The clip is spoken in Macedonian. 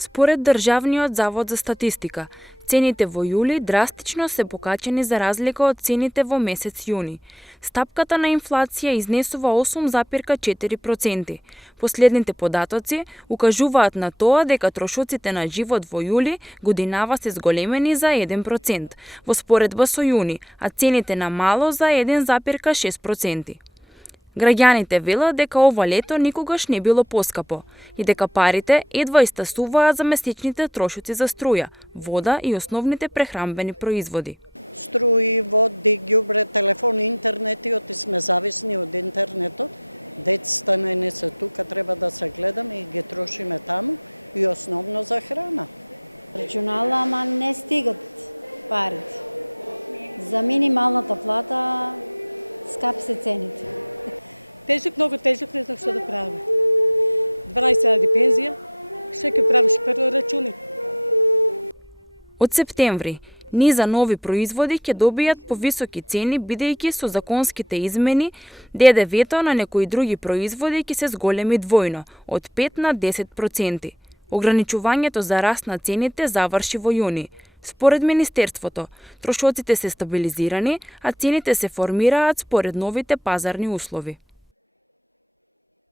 Според Државниот завод за статистика, цените во јули драстично се покачени за разлика од цените во месец јуни. Стапката на инфлација изнесува 8,4%. Последните податоци укажуваат на тоа дека трошоците на живот во јули годинава се зголемени за 1% во споредба со јуни, а цените на мало за 1,6%. Граѓаните велат дека ова лето никогаш не било поскапо и дека парите едва истасуваат за месечните трошоци за струја, вода и основните прехранбени производи. Струи, води, ѓубре, телефон, интернет и оти сме зависни од интернетот. Децата не се тука, треба да се гледаме и ги трошиме таму и основно за храна. Рачунала, ама не стигат парите. За минималната плата скапи се цените. Тежок, многу тежок, не знам што да правам. 12.000 пензија, секој правиш прво рачуни. Од септември, низа нови производи ќе добијат повисоки цени бидејќи со законските измени ДДВ-то на некои други производи ќе се зголеми двојно, од 5 на 10%. Ограничувањето за раст на цените заврши во јуни. Според Министерството, трошоците се стабилизирани, а цените се формираат според новите пазарни услови.